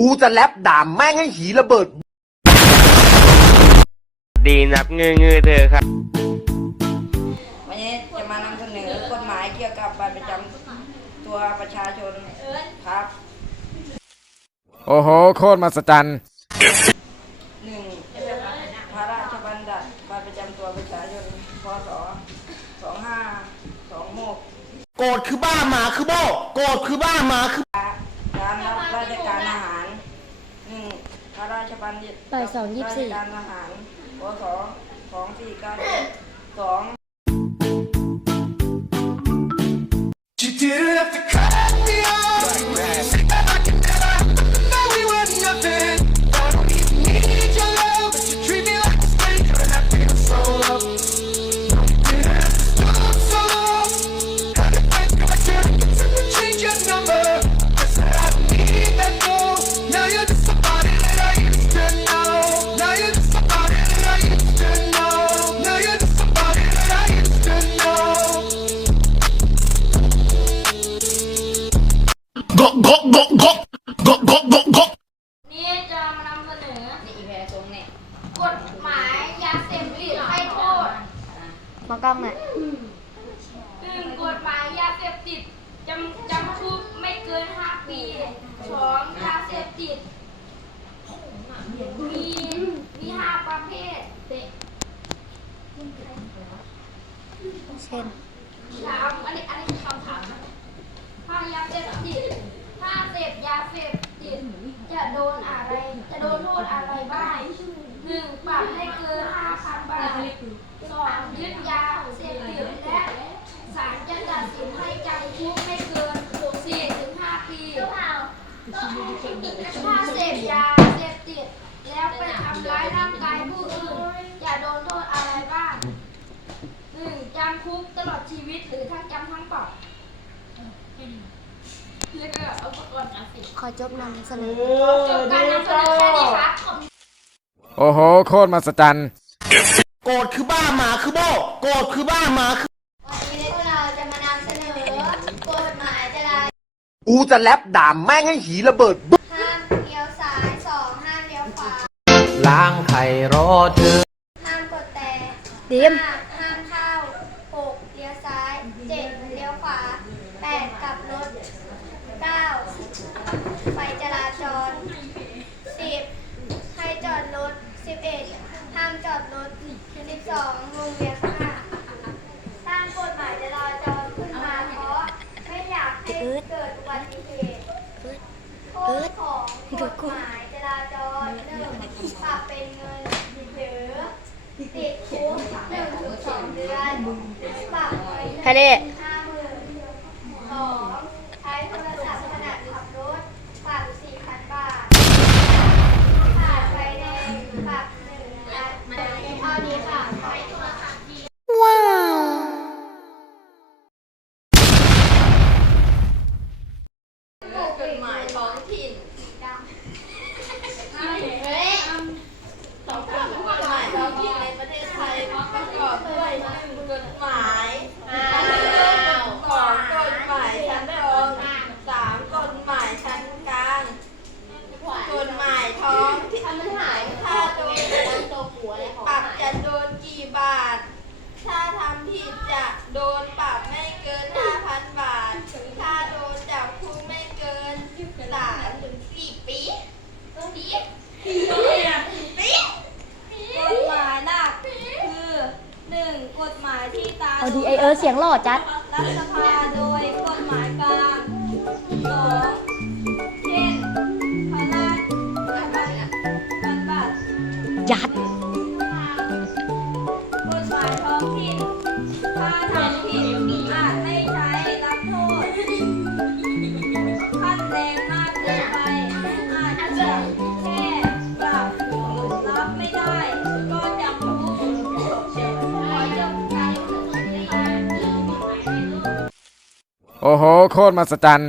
กูจะแลบด่ามแม่งให้หีระเบิด ดีนับเงื้อเงื้อเธอครับ วันนี้จะมานำเสนอกฎหมายเกี่ยวกับบัตรประจำตัวประชาชนครับโอ้โห โคตรมหัศจรรย์หนึ่งพระราชบัญญัติบัตรประจำตัวประชาชนพศสองห้าสองหกโกรธคือบ้าหมาคือโบโกรธคือบ้าหมาคือ การรับราชการทหารหนึ่งพ ระราชบัญญัติบ่ายสองยี่สิบสี่ ราชการทหารพศสองสี่เก้า มากล้องหน่อยหนึ่งกฎหมายยาเสพติดจำจำคุกไม่เกิน5ปีสองยาเสพติดมีมีห้าประเภทเช่นถามอันนี้อันนี้คือคำถามนะถ้ายาเสพติดถ้าเสพยาเสพติดจะโดนอะไร จะโดนโทษอะไรบ้างหนึ่งปรับไม่เกินห้าพันบาทสองยึดยาเสพติดและศาลจะตัดสินให้จำคุกไม่เกินสี่ถึงห้าปี ถ้าเสพยาเสพติดแล้วไปทำร้ายร่างกายผู้อื่นจะโดนโทษอะไรบ้างหนึ่งจำคุกตลอดชีวิตหรือทั้งจำทั้งปรับแล้วก็เอาอุปกรณ์การเสพขอจบนำเสนอจบการนำเสนอแค่นี้ครับขอบคุณโอ้โห โคตรมหัศจรรย์ โกรธคือบ้าหมาคือโบโกรธคือบ้าหมาคือ วันนี้พวกเราจะมานำเสนอกฎหมายจราจร กูจะแลบด่ามแม่งให้หีระเบิดห้ามเลี้ยวซ้ายสองห้ามเลี้ยวขวาล้างไข่รอเธอห้ามกดแต่ดิมห้าห้ามเข้าหกเลี้ยวซ้ายเจ็ดเลี้ยวขวาแปดกลับรถเก้าไฟจราจรสิบให้จอดรถสิบเอ็ดห้ามจอดรถสิบสองวงเวียนข้างหน้าสร้างกฎหมายจราจรขึ้นมาเพราะไม่อยากให้ เกิดอุบัติเหตุโทษของกฎหมายจราจรหนึ่งปรับเป็นเงินหรือติดคุกหนึ่งถึงสองเดือนปรับไว้หนึ่งแค่นี้ห้าหมื่นสองใช้โทรศัพท์ขณะขับรถปรับสี่พันบาทขาดไฟแดงปรับหนึ่งพันเท่านี้ค่ะขอให้โทรศัพท์ดี ว้าว กฎหมายท้องถิ่นเฮ้ยสองกฎหมายท้องถิ่นในประเทศไทยประกอบด้วยหนึ่งกฎหมายสองกฎหมายชั้นรองสามกฎหมายชั้นกลางกฎหมายท้องที่ถ้าโดนปรับจะโดนกี่บาท ถ้าทำผิดจะโดนปรับไม่เกิน 5,000 บาท ถ้าโดนจับคุกไม่เกินสามถึงสี่ปีปีปีกฎหมายหนักคือหนึ่งกฎหมายที่ตาม เอาดีไอเออเสียงหล่อจัด รัฐสภาโดยกฎหมายกลางสองเช่นพระราชบัญญัติยัด โอ้โห โคตรมหัศจร